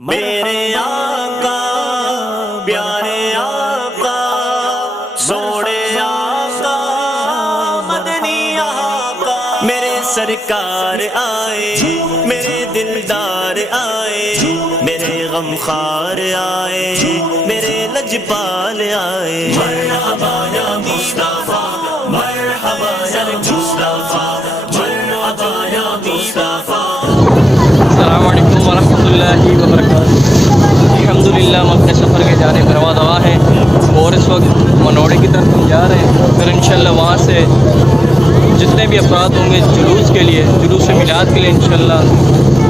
میرے آقا پیارے آقا سونے آقا مدنی آقا میرے سرکار آئے میرے دلدار آئے میرے غمخوار آئے میرے لجپال آئے مرحبا یا مصطفیٰ مرحبا یا مصطفیٰ مرحبا یا مصطفیٰ۔ السلام علیکم ورحمۃ اللہ وبرکاتہ۔ الحمدللہ ہم اپنے سفر کے جانب رواں دوا ہیں اور اس وقت منوڑی کی طرف ہم جا رہے ہیں، پھر انشاءاللہ وہاں سے جتنے بھی افراد ہوں گے جلوس کے لیے، جلوس میلاد کے لیے انشاءاللہ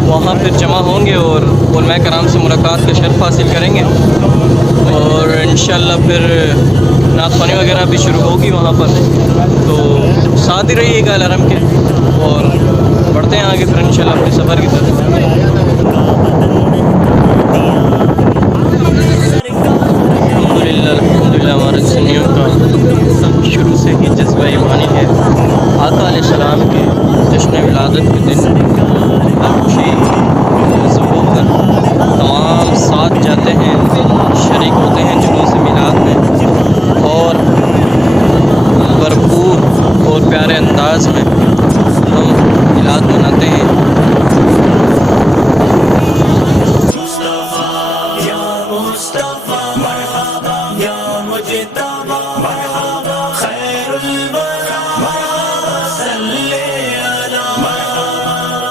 وہاں پھر جمع ہوں گے اور علماء کرام سے ملاقات کا شرف حاصل کریں گے، اور انشاءاللہ پھر نعت خوانی وغیرہ بھی شروع ہوگی وہاں پر، تو ساتھ ہی رہیے گا الحرم کے اور بڑھتے ہیں آگے پھر انشاءاللہ اپنے سفر کی طرف۔ الحمدللہ ہمارے سنیوں کا شروع سے ہی جذبہ ایمانی ہے۔ آقا علیہ السلام کے جشن ولادت کے دن خوشی ظہور کر تمام ساتھ جاتے ہیں، شریک ہوتے ہیں جلوس میلاد میں، اور بھرپور اور پیارے انداز میں ہم میلاد مناتے ہیں۔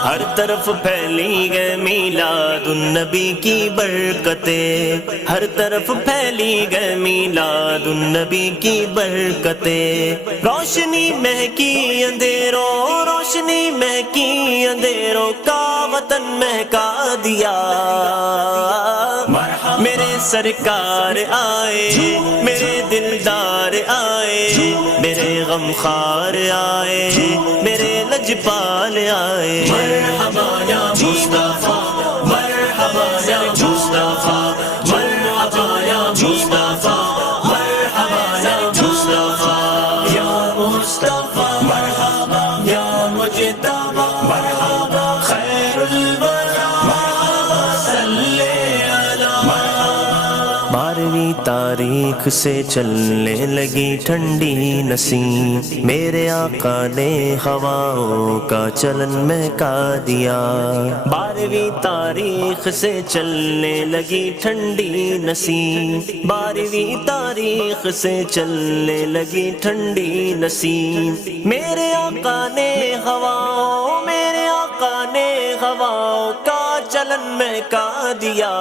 ہر طرف پھیلی گئے میلاد النبی کی برکتیں، ہر طرف پھیلی گئے میلاد النبی کی برکتیں، روشنی مہکی اندھیروں روشنی مہکی اندھیروں کا وطن مہکا دیا۔ میرے سرکار آئے میرے دلدار آئے میرے غمخوار آئے میرے لجپال آئے۔ مرحبا یا مصطفیٰ مرحبا یا مصطفیٰ مرحبا یا مصطفیٰ مرحبا یا مصطفیٰ یا مصطفیٰ مرحبا یا مجتبی مرحبا خیر الورى مرحبا صلی علی مرحبا۔ 12ویں تاریخ سے چلنے لگی ٹھنڈی نسیم، میرے آقا نے ہواؤں کا چلن مہکا دیا۔ 12ویں تاریخ سے چلنے لگی ٹھنڈی نسیم، 12ویں تاریخ سے چلنے لگی ٹھنڈی نسیم، میرے آقا نے ہواؤں میرے آقا نے ہواؤں کا چلن مہکا دیا۔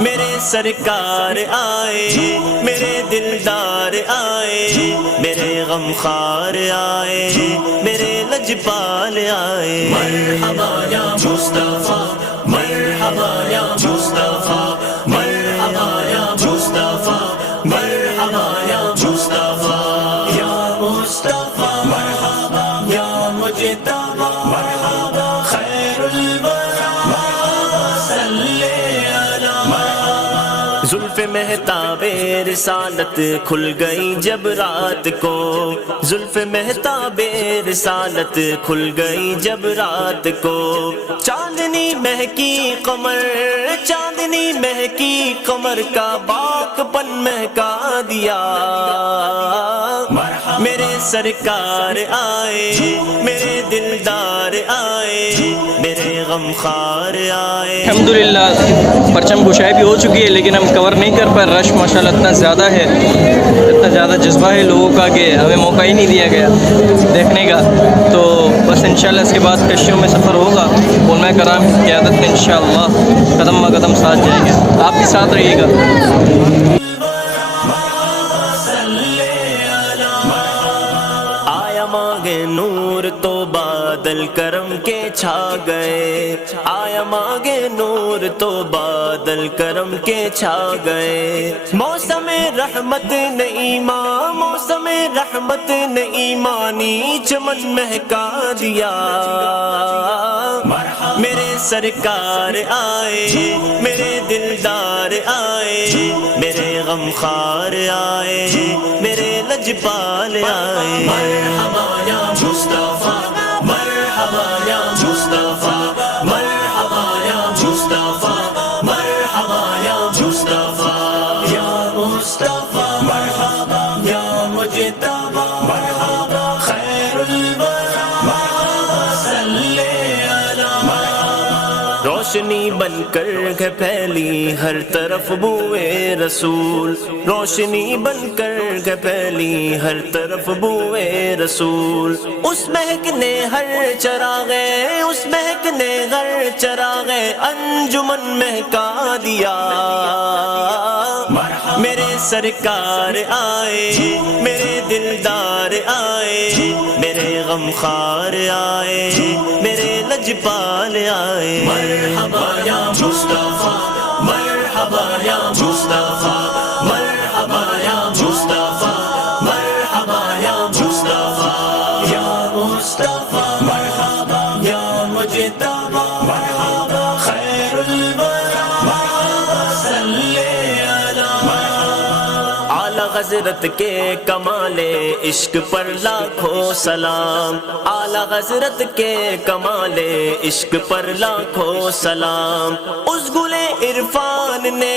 میرے سرکار آئے میرے دلدار آئے میرے غمخوار آئے میرے لجپال آئے۔ مرحبا یا مصطفیٰ مرحبا یا مصطفیٰ مرحبا یا مصطفیٰ مرحبا یا مصطفیٰ یا مصطفیٰ مرحبا یا مجتبی مرحبا خیر الورى مرحبا صلی علی مرحبا۔ زلف مہتاب رسالت کھل گئی جب رات کو، زلف مہتاب رسالت کھل گئی جب رات کو، چاندنی مہکی قمر چاندنی مہکی قمر کا باک پن مہکا دیا۔ میرے سرکار آئے میرے دلدار آئے میرے غمخوار آئے۔ الحمدللہ پرچم گشائی بھی ہو چکی ہے لیکن ہم کور نہیں کر پائے، رش ماشاءاللہ اتنا زیادہ ہے، اتنا زیادہ جذبہ ہے لوگوں کا کہ ہمیں موقع ہی نہیں دیا گیا دیکھنے کا، تو بس انشاءاللہ اس کے بعد کشتیوں میں سفر ہوگا، علماء کرام کی قیادت میں انشاءاللہ قدم بہ قدم ساتھ جائیں گے، آپ بھی ساتھ رہیے گا۔ آیا مانگے نور تو بادل کرم کے چھا گئے، آیا مانگے نور تو بادل کرم کے چھا گئے، موسم رحمت نے ایمان موسم رحمت نے ایمانی چمن مہکا دیا۔ میرے سرکار آئے میرے دلدار آئے میرے غمخوار آئے میرے لجپال آئے۔ مرحبا یا مصطفیٰ مرحبا یا مصطفیٰ مرحبا یا مصطفیٰ مصطفى مرحبا یا مصطفى یا مصطفى مرحبا یا مجتبی مرحبا خیر الورى مرحبا صلی علی روشنی بن کر ہے پھیلی ہر طرف بوئے رسول روشنی بن کر ہے پھیلی ہر طرف بوئے رسول اس مہک نے ہر چراغے اس مہک نے ہر چراغے انجمن مہکا دیا میرے سرکار آئے میرے دلدار آئے میرے غمخوار آئے میرے لجپال آئے مرحبا یا مصطفی مرحبا یا مصطفی مرحبا یا مصطفی مرحبا یا مصطفی یا مصطفی مرحبا یا مجتبی مرحبا خیر الورى مرحبا صلی علی اعلی حضرت کے کمال عشق پر لاکھوں سلام اعلی حضرت کے کمال عشق پر لاکھوں سلام اس گل عرفان نے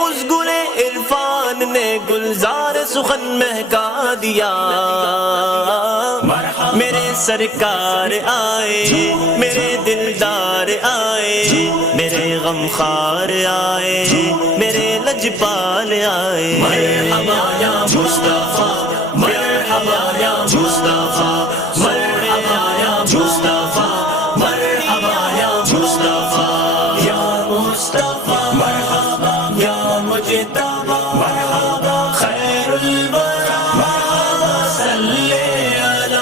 اس گل عرفان نے گلزار سخن مہکا دیا میرے سرکار آئے میرے دلدار آئے میرے غمخوار آئے میرے لجپال آئے مرحبا یا مصطفی مرحبا یا مصطفی مرحبا یا مصطفی مرحبا یا مصطفی یا مصطفی مرحبا یا مجتبی مرحبا خیر الورى مرحبا صلی علی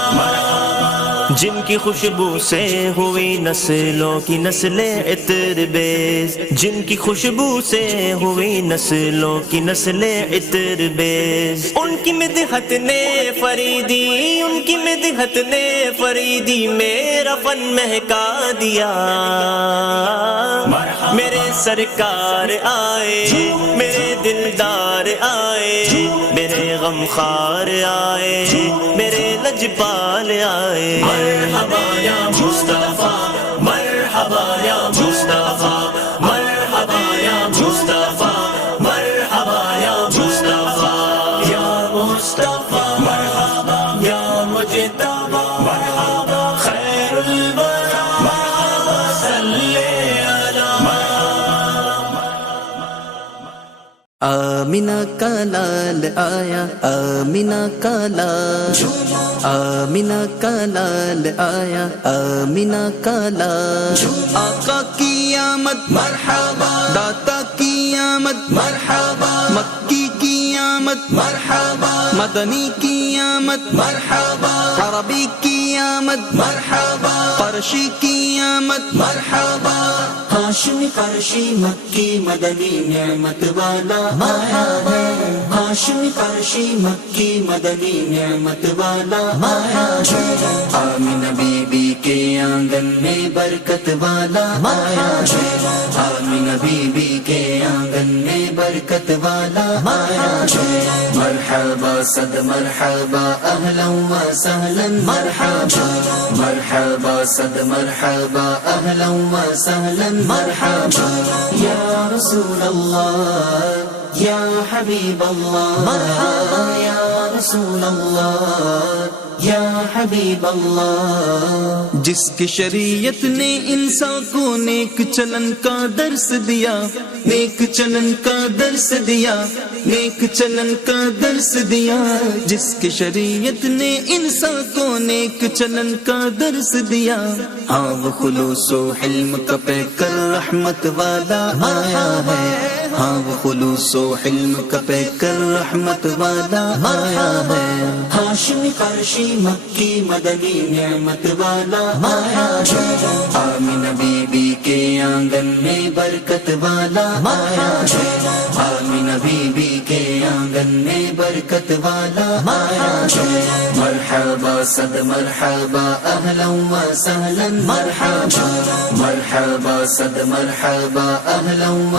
جن کی خوشبو سے ہوئی نسلوں کی نسلیں عطر بیز جن کی خوشبو سے ہوئی نسلوں کی نسلیں عطر بیز ان کی مدحت نے فریدی ان کی مدحت نے فریدی میرا فن مہکا دیا میرے سرکار آئے میرے دلدار آئے میرے غمخوار آئے میرے لجپال آئے مرحبا یا مصطفی مرحبا یا مصطفی مرحبا یا مصطفی مرحبا یا مصطفی یا مصطفی مرحبا یا مجتبی مرحبا خیر الورى مرحبا صلی علی آمینہ کا لال آیا آمینہ کا لال آمینہ کا لال آیا آمینہ کا لال آقا کی آمد مرحبا داتا کی آمد مرحبا مکی کی آمد مرحبا مدنی کی آمد مرحبا عربی کی آمد مرحبا قرشی کی آمد مرحبا ہاشمی قرشی مکی مدنی نعمت والا آیا ہے ہاشمی قرشی مکی مدنی نعمت والا آیا ہے آمینہ بی بی کے آنگن میں برکت والا آیا ہے آمینہ بی بی کے آنگن میں برکت والا آیا ہے مرحبا صد مرحبا اہلا و سہلا مرحبا مرحبا صد مرحبا اہلا و سہلا مرحبا یا رسول اللہ یا حبیب اللہ مرحبا یا رسول اللہ یا حبیب اللہ جس کی شریعت نے انسان کو نیک چلن کا درس دیا نیک چلن کا درس دیا نیک چلن کا درس دیا جس کی شریعت نے انسان کو نیک چلن کا درس دیا ہاں وہ خلوص و حلم کا پہ کر رحمت والا آیا ہے ہاں وہ خلوص و حلم کا پہ کر رحمت والا آیا ہے ہاشمی قرشی مکی مدنی نعمت والا آیا ہے آمینہ بی بی کے آنگن میں برکت والا آیا ہے آمینہ بی بی کے آنگن میں برکت والا آیا ہے مرحبا صد مرحبا اہلا و سہلا مرحبا مرحبا صد مرحبا اہلا و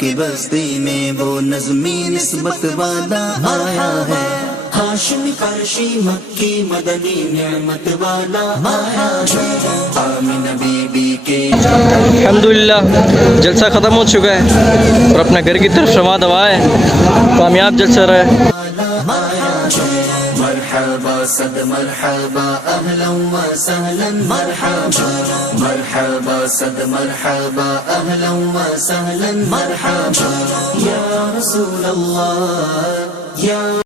کی بستی میں وہ نظمی نسبت والا آیا ہے ہاشمی قریشی مکی مدنی نعمت والا آیا ہے آمینہ بی بی کے الحمدللہ جلسہ ختم ہو چکا ہے اور اپنے گھر کی طرف رواں دوا ہے. کامیاب جلسہ رہے. مرحبا صد مرحبا اہلا و سہلا مرحبا مرحبا صد مرحبا اہلا و سہلا مرحبا یا رسول اللہ یا